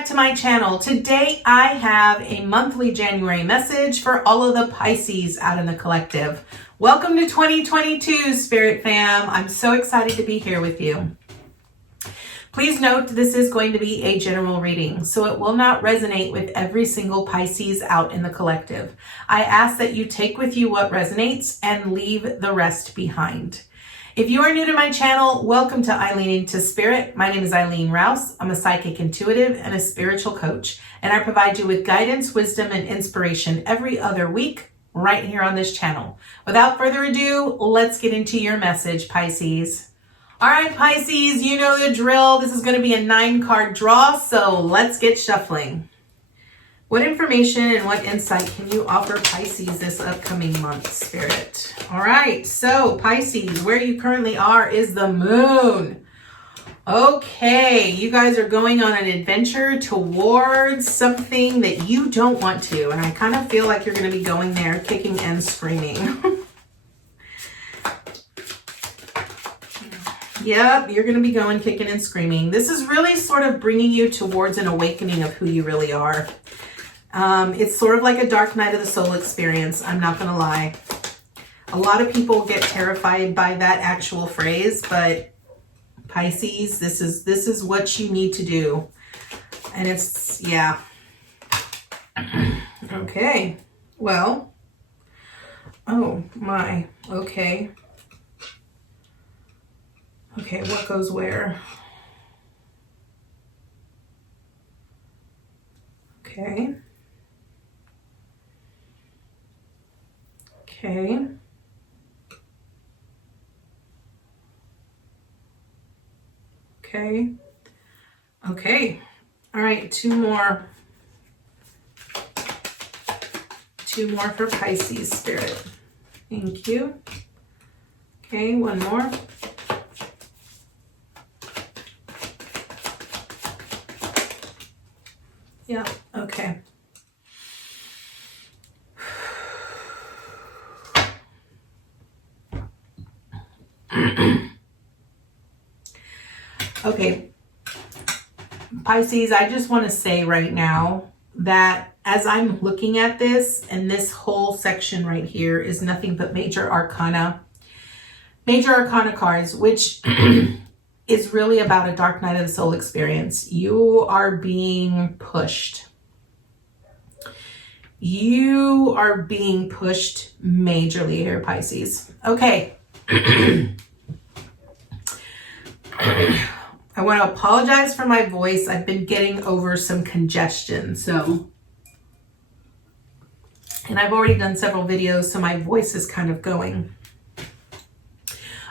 back to my channel. Today I have a monthly January message for all of the Pisces out in the collective. Welcome to 2022, Spirit Fam. I'm so excited to be here with you. Please note this is going to be a general reading, so it will not resonate with every single Pisces out in the collective. I ask that you take with you what resonates and leave the rest behind. If you are new to my channel, welcome to Eileen Into Spirit. My name is Eileen Rouse. I'm a psychic intuitive and a spiritual coach, and I provide you with guidance, wisdom, and inspiration every other week right here on this channel. Without further ado, let's get into your message, Pisces. All right, Pisces, you know the drill. This is going to be a 9-card draw, so let's get shuffling. What information and what insight can you offer Pisces this upcoming month, Spirit? All right, so Pisces, where you currently are is the moon. Okay, you guys are going on an adventure towards something that you don't want to, and I kind of feel like you're going to be going there kicking and screaming. Yep, you're going to be going kicking and screaming. This is really sort of bringing you towards an awakening of who you really are. It's sort of like a dark night of the soul experience. I'm not going to lie. A lot of people get terrified by that actual phrase, but Pisces, this is what you need to do. And it's, yeah. Okay. Well, oh my. Okay. Okay, what goes where? Okay. Okay. Okay. Okay. All right, two more. Two more for Pisces, Spirit. Thank you. Okay, one more. Yeah, okay. Okay, Pisces, I just want to say right now that as I'm looking at this, and this whole section right here is nothing but major arcana cards, which is really about a dark night of the soul experience. You are being pushed. You are being pushed majorly here, Pisces. Okay. I want to apologize for my voice. I've been getting over some congestion, and I've already done several videos, so my voice is kind of going.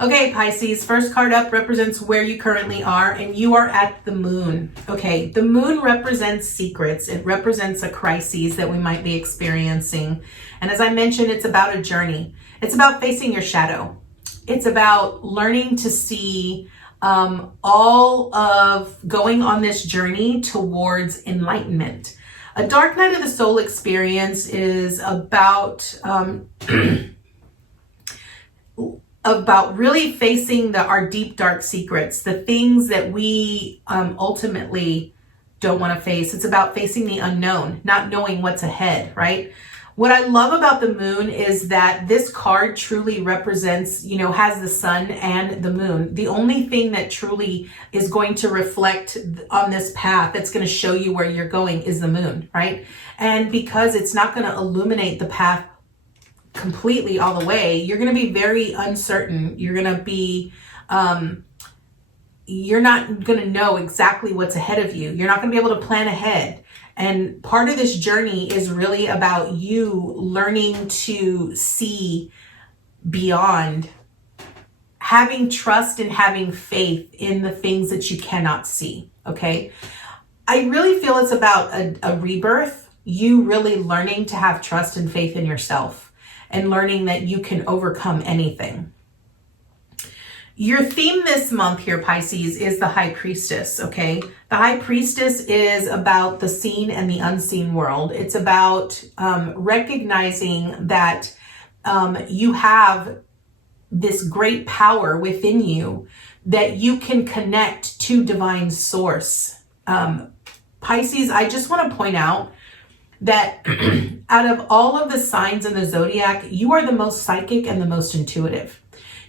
Okay, Pisces, first card up represents where you currently are, and you are at the moon. Okay, the moon represents secrets. It represents a crisis that we might be experiencing. And as I mentioned, it's about a journey. It's about facing your shadow. It's about learning to see all of going on this journey towards enlightenment. A dark night of the soul experience is about about really facing our deep, dark secrets, the things that we ultimately don't want to face. It's about facing the unknown, not knowing what's ahead, right? What I love about the moon is that this card truly represents, has the sun and the moon. The only thing that truly is going to reflect on this path that's going to show you where you're going is the moon, right? And because it's not going to illuminate the path completely all the way, you're going to be very uncertain. You're going to be, you're not going to know exactly what's ahead of you. You're not going to be able to plan ahead. And part of this journey is really about you learning to see beyond, having trust and having faith in the things that you cannot see. Okay. I really feel it's about a rebirth, you really learning to have trust and faith in yourself and learning that you can overcome anything. Your theme this month here, Pisces, is the High Priestess, okay? The High Priestess is about the seen and the unseen world. It's about recognizing that you have this great power within you, that you can connect to divine source Pisces, I just want to point out that out of all of the signs in the zodiac, you are the most psychic and the most intuitive.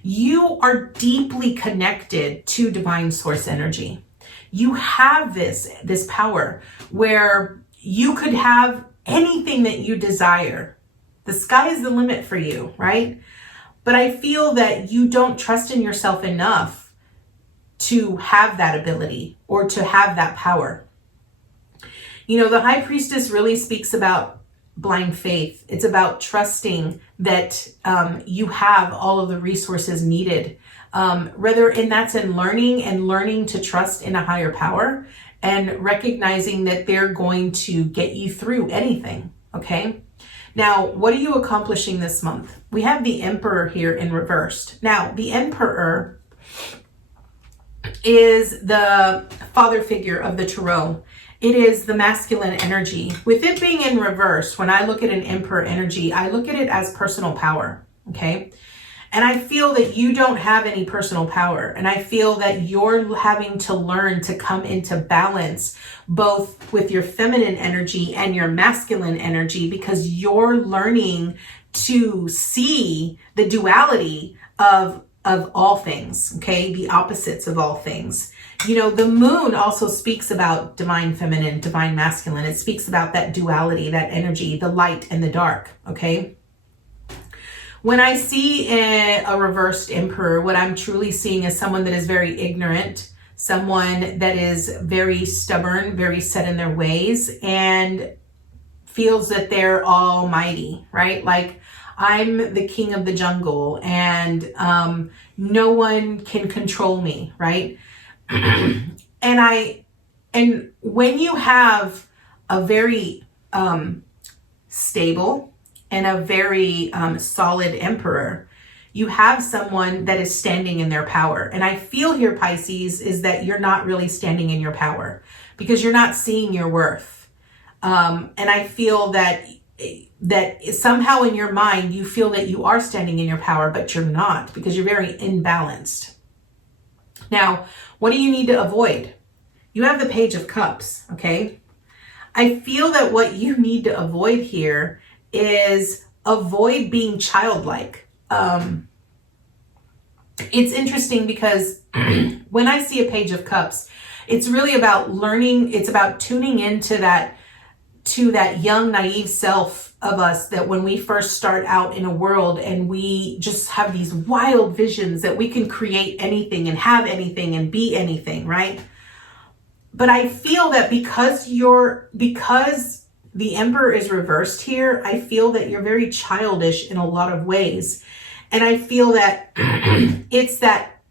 You are deeply connected to divine source energy. You have this power where you could have anything that you desire. The sky is the limit for you, right? But I feel that you don't trust in yourself enough to have that ability or to have that power. You know, the High Priestess really speaks about blind faith. It's about trusting that you have all of the resources needed. That's in learning to trust in a higher power and recognizing that they're going to get you through anything, okay? Now, what are you accomplishing this month? We have the Emperor here in reversed. Now, the Emperor is the father figure of the Tarot. It is the masculine energy. With it being in reverse, when I look at an Emperor energy, I look at it as personal power, okay? And I feel that you don't have any personal power. And I feel that you're having to learn to come into balance both with your feminine energy and your masculine energy, because you're learning to see the duality of all things, okay? The opposites of all things. You know, the moon also speaks about divine feminine, divine masculine. It speaks about that duality, that energy, the light and the dark, okay? When I see a reversed Emperor, what I'm truly seeing is someone that is very ignorant, someone that is very stubborn, very set in their ways, and feels that they're almighty, right? Like, I'm the king of the jungle and no one can control me, right? And when you have a very stable and a very solid Emperor, you have someone that is standing in their power. And I feel here, Pisces, is that you're not really standing in your power because you're not seeing your worth. And I feel that somehow in your mind, you feel that you are standing in your power, but you're not, because you're very imbalanced. Now, what do you need to avoid? You have the Page of Cups, okay? I feel that what you need to avoid here is avoid being childlike. It's interesting because when I see a Page of Cups, it's really about learning. It's about tuning into that young, naive self of us, that when we first start out in a world and we just have these wild visions that we can create anything and have anything and be anything, right? But I feel that because the Emperor is reversed here, I feel that you're very childish in a lot of ways. And I feel that it's that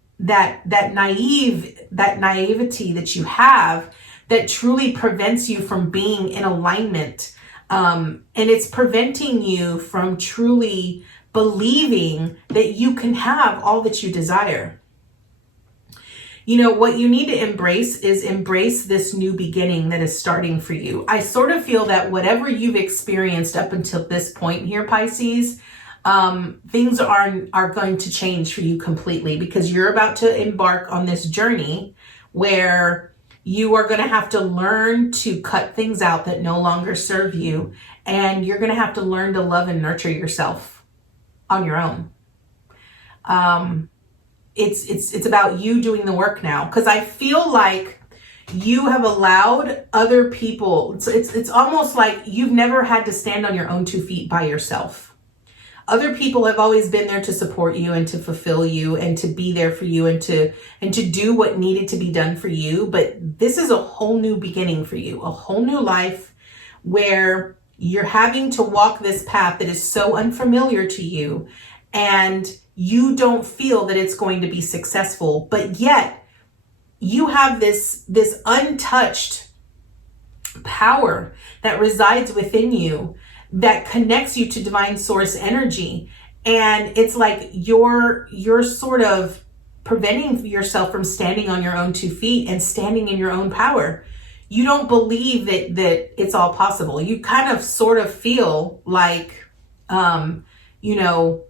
naivety that you have that truly prevents you from being in alignment. And it's preventing you from truly believing that you can have all that you desire. You know, what you need to embrace this new beginning that is starting for you. I sort of feel that whatever you've experienced up until this point here, Pisces, things are going to change for you completely, because you're about to embark on this journey where you are going to have to learn to cut things out that no longer serve you. And you're going to have to learn to love and nurture yourself on your own. It's about you doing the work now. Because I feel like you have allowed other people. It's almost like you've never had to stand on your own 2 feet by yourself. Other people have always been there to support you and to fulfill you and to be there for you and to do what needed to be done for you. But this is a whole new beginning for you, a whole new life where you're having to walk this path that is so unfamiliar to you, and you don't feel that it's going to be successful, but yet you have this untouched power that resides within you that connects you to divine source energy. And it's like you're sort of preventing yourself from standing on your own 2 feet and standing in your own power. You don't believe that it's all possible. You kind of sort of feel like, you know,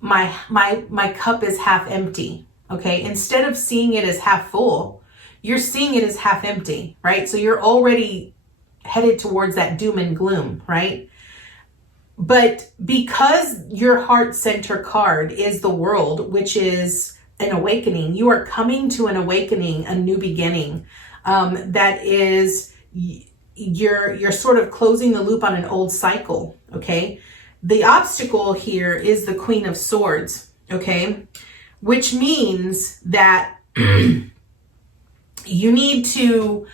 my cup is half empty. Okay. Instead of seeing it as half full, you're seeing it as half empty, right? So you're already headed towards that doom and gloom, right? But because your heart center card is the World, which is an awakening, you are coming to an awakening, a new beginning. That is, you're sort of closing the loop on an old cycle, okay? The obstacle here is the Queen of Swords, okay? Which means that you need to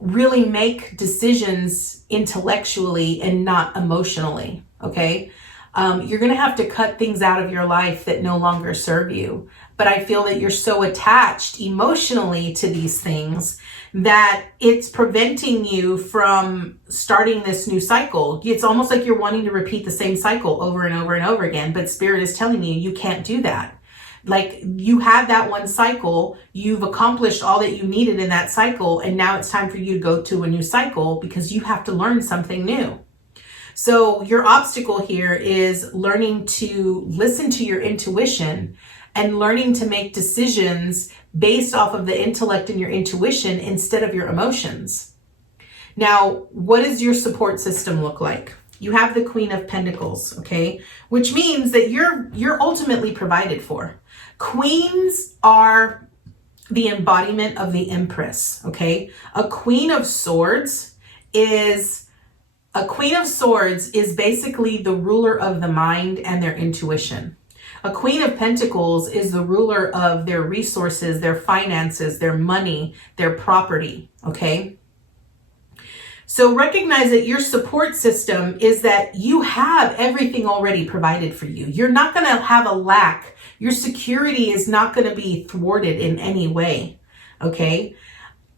really make decisions intellectually and not emotionally, okay? You're going to have to cut things out of your life that no longer serve you. But I feel that you're so attached emotionally to these things that it's preventing you from starting this new cycle. It's almost like you're wanting to repeat the same cycle over and over and over again, but Spirit is telling you, you can't do that. Like, you had that one cycle, you've accomplished all that you needed in that cycle, and now it's time for you to go to a new cycle because you have to learn something new. So your obstacle here is learning to listen to your intuition and learning to make decisions based off of the intellect and your intuition instead of your emotions. Now, what does your support system look like? You have the Queen of Pentacles, okay? Which means that you're ultimately provided for. Queens are the embodiment of the Empress, okay? A Queen of Swords is basically the ruler of the mind and their intuition. A Queen of Pentacles is the ruler of their resources, their finances, their money, their property, okay? So recognize that your support system is that you have everything already provided for you. You're not going to have a lack. Your security is not going to be thwarted in any way, okay?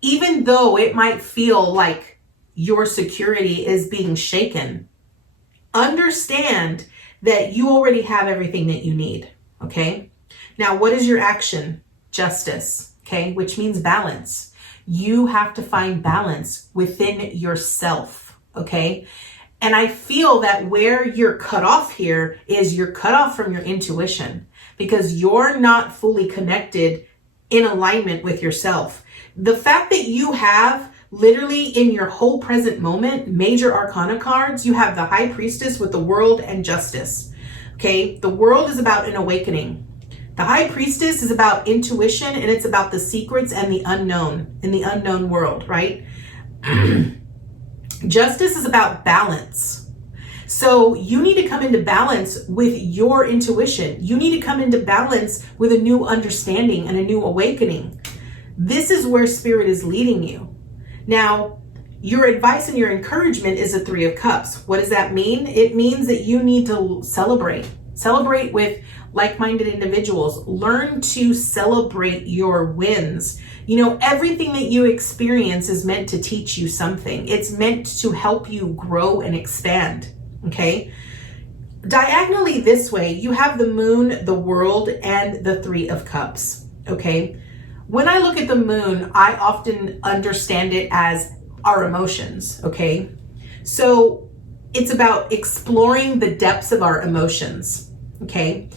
Even though it might feel like your security is being shaken, understand that you already have everything that you need, okay? Now, what is your action? Justice, okay? Which means balance. You have to find balance within yourself, okay? And I feel that where you're cut off here is you're cut off from your intuition because you're not fully connected in alignment with yourself. The fact that you have literally in your whole present moment, major arcana cards, you have the High Priestess with the World and Justice, okay? The World is about an awakening. The High Priestess is about intuition, and it's about the secrets and the unknown in the unknown world, right? Justice is about balance. So you need to come into balance with your intuition. You need to come into balance with a new understanding and a new awakening. This is where Spirit is leading you. Now, your advice and your encouragement is the Three of Cups. What does that mean? It means that you need to celebrate. Celebrate with like-minded individuals. Learn to celebrate your wins. You know, everything that you experience is meant to teach you something. It's meant to help you grow and expand, okay? Diagonally this way, you have the Moon, the World, and the Three of Cups, okay? When I look at the Moon, I often understand it as our emotions, okay? So it's about exploring the depths of our emotions, okay?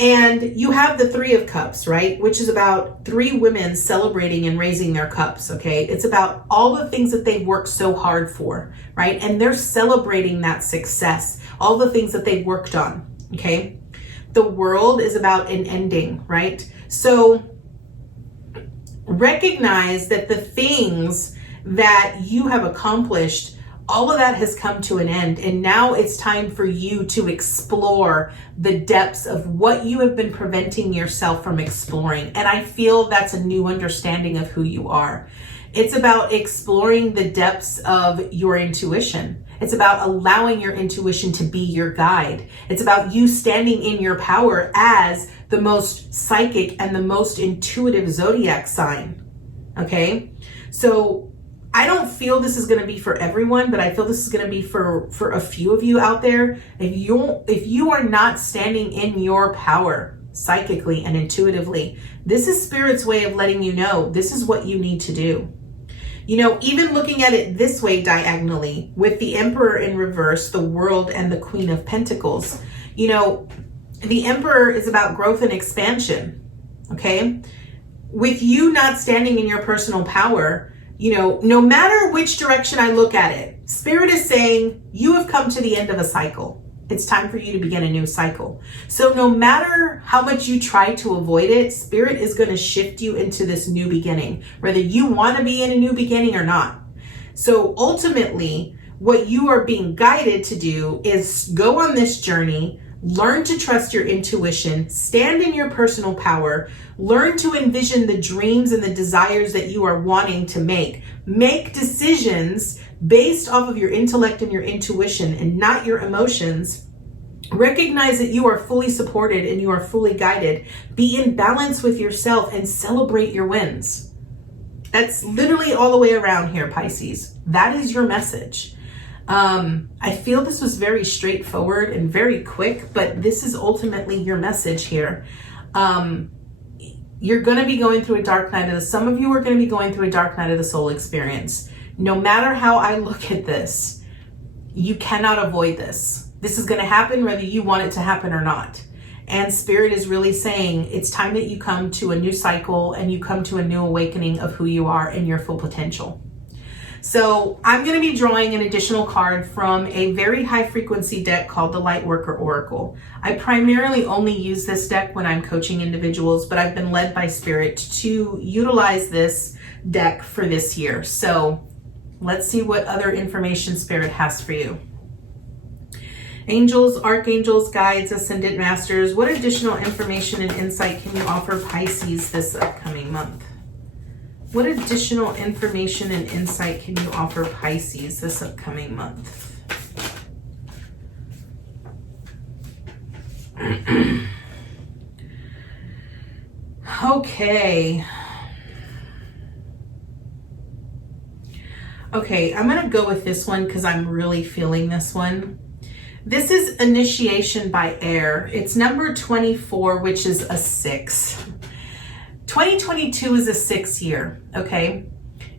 And you have the Three of Cups, right? Which is about three women celebrating and raising their cups, okay? It's about all the things that they've worked so hard for, right? And they're celebrating that success, all the things that they've worked on, okay? The World is about an ending, right? So recognize that the things that you have accomplished, all of that has come to an end. And now it's time for you to explore the depths of what you have been preventing yourself from exploring. And I feel that's a new understanding of who you are. It's about exploring the depths of your intuition. It's about allowing your intuition to be your guide. It's about you standing in your power as the most psychic and the most intuitive zodiac sign, okay? So I don't feel this is going to be for everyone, but I feel this is going to be for a few of you out there. If you are not standing in your power psychically and intuitively, this is Spirit's way of letting you know this is what you need to do. You know, even looking at it this way diagonally, with the Emperor in reverse, the World, and the Queen of Pentacles, you know, the Emperor is about growth and expansion, okay? With you not standing in your personal power, no matter which direction I look at it, Spirit is saying you have come to the end of a cycle. It's time for you to begin a new cycle. So no matter how much you try to avoid it, Spirit is going to shift you into this new beginning, whether you want to be in a new beginning or not. So ultimately, what you are being guided to do is go on this journey, learn to trust your intuition, stand in your personal power, learn to envision the dreams and the desires that you are wanting to make decisions based off of your intellect and your intuition and not your emotions. Recognize that you are fully supported and you are fully guided. Be in balance with yourself and celebrate your wins. That's literally all the way around here, Pisces. That is your message. I feel this was very straightforward and very quick, but this is ultimately your message here. You're going to be going through a dark night of the, some of you are going to be going through a dark night of the soul experience. No matter how I look at this, you cannot avoid this. This is going to happen whether you want it to happen or not. And Spirit is really saying it's time that you come to a new cycle and you come to a new awakening of who you are and your full potential. So I'm going to be drawing an additional card from a very high frequency deck called the Lightworker Oracle. I primarily only use this deck when I'm coaching individuals, but I've been led by Spirit to utilize this deck for this year. So let's see what other information Spirit has for you. Angels, archangels, guides, ascendant masters, what additional information and insight can you offer Pisces this upcoming month? What additional information and insight can you offer Pisces this upcoming month? Okay. Okay, I'm going to go with this one because I'm really feeling this one. This is initiation by air. It's number 24, which is a 6. 2022 is a 6 year, okay?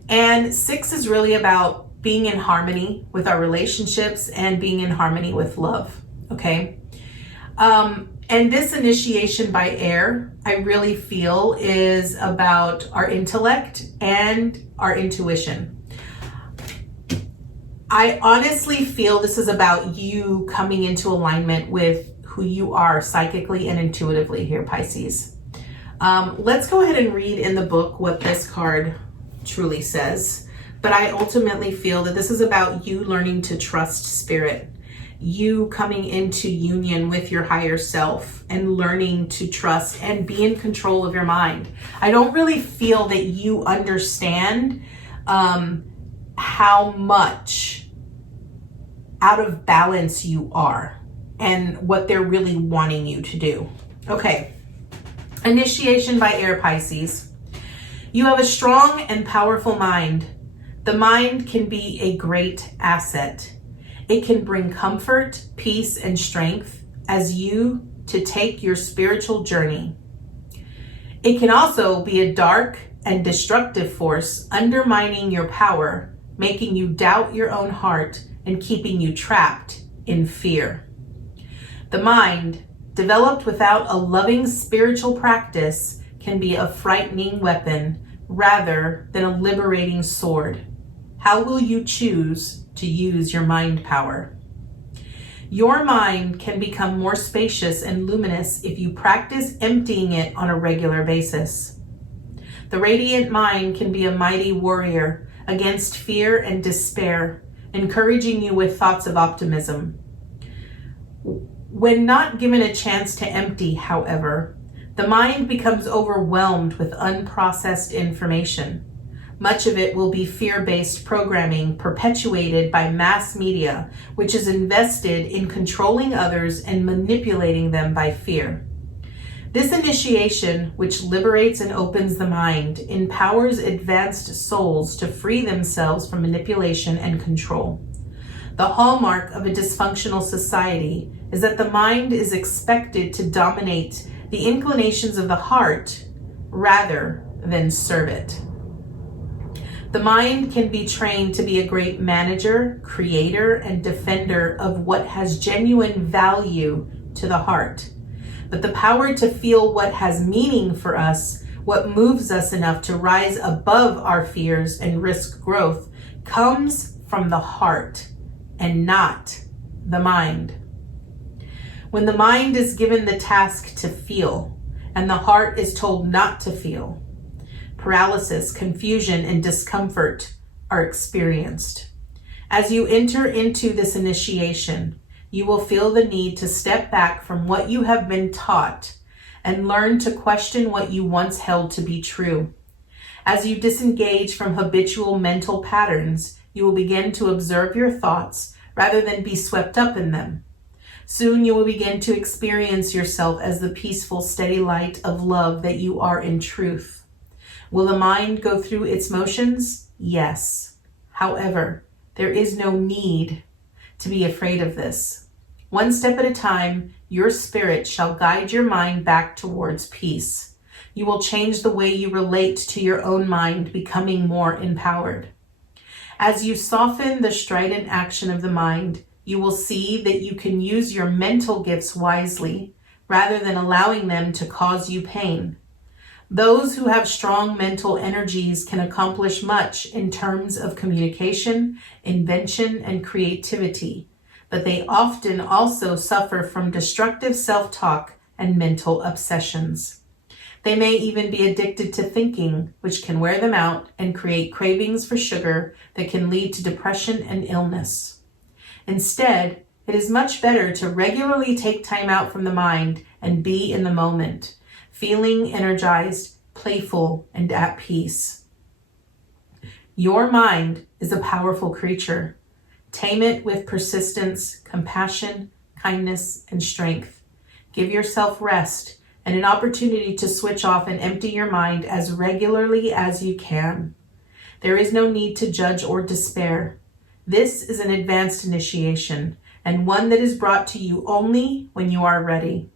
And 6 is really about being in harmony with our relationships and being in harmony with love, okay? And this initiation by air, I really feel is about our intellect and our intuition. I honestly feel this is about you coming into alignment with who you are psychically and intuitively here, Pisces. Let's go ahead and read in the book what this card truly says. But I ultimately feel that this is about you learning to trust Spirit, you coming into union with your higher self and learning to trust and be in control of your mind. I don't really feel that you understand how much out of balance you are and what they're really wanting you to do. Okay. Initiation by air, Pisces. You have a strong and powerful mind. The mind can be a great asset. It can bring comfort, peace, and strength as you to take your spiritual journey. It can also be a dark and destructive force undermining your power, making you doubt your own heart and keeping you trapped in fear. The mind, developed without a loving spiritual practice, can be a frightening weapon rather than a liberating sword. How will you choose to use your mind power? Your mind can become more spacious and luminous if you practice emptying it on a regular basis. The radiant mind can be a mighty warrior against fear and despair, encouraging you with thoughts of optimism. When not given a chance to empty, however, the mind becomes overwhelmed with unprocessed information. Much of it will be fear-based programming perpetuated by mass media, which is invested in controlling others and manipulating them by fear. This initiation, which liberates and opens the mind, empowers advanced souls to free themselves from manipulation and control. The hallmark of a dysfunctional society is that the mind is expected to dominate the inclinations of the heart rather than serve it. The mind can be trained to be a great manager, creator, and defender of what has genuine value to the heart. But the power to feel what has meaning for us What moves us enough to rise above our fears and risk growth comes from the heart and not the mind. When the mind is given the task to feel and the heart is told not to feel, paralysis, confusion, and discomfort are experienced. As you enter into this initiation, you will feel the need to step back from what you have been taught and learn to question what you once held to be true. As you disengage from habitual mental patterns, you will begin to observe your thoughts rather than be swept up in them. Soon you will begin to experience yourself as the peaceful, steady light of love that you are in truth. Will the mind go through its motions? Yes. However, there is no need to be afraid of this. One step at a time, your spirit shall guide your mind back towards peace. You will change the way you relate to your own mind, becoming more empowered. As you soften the strident action of the mind, you will see that you can use your mental gifts wisely rather than allowing them to cause you pain. Those who have strong mental energies can accomplish much in terms of communication, invention, and creativity, but they often also suffer from destructive self-talk and mental obsessions. They may even be addicted to thinking, which can wear them out and create cravings for sugar that can lead to depression and illness. Instead, it is much better to regularly take time out from the mind and be in the moment, feeling energized, playful, and at peace. Your mind is a powerful creature. Tame it with persistence, compassion, kindness, and strength. Give yourself rest and an opportunity to switch off and empty your mind as regularly as you can. There is no need to judge or despair. This is an advanced initiation and one that is brought to you only when you are ready.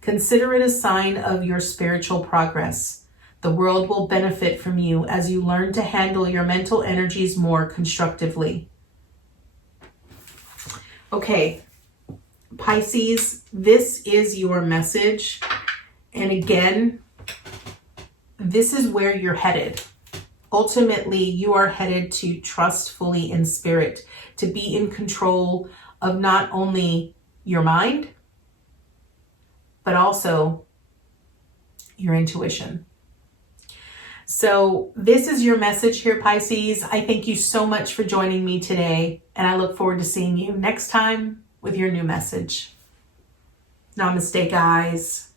Consider it a sign of your spiritual progress. The world will benefit from you as you learn to handle your mental energies more constructively. Okay, Pisces, this is your message. And again, this is where you're headed. Ultimately, you are headed to trust fully in spirit, to be in control of not only your mind, but also your intuition. So this is your message here, Pisces. I thank you so much for joining me today, and I look forward to seeing you next time with your new message. Namaste, guys.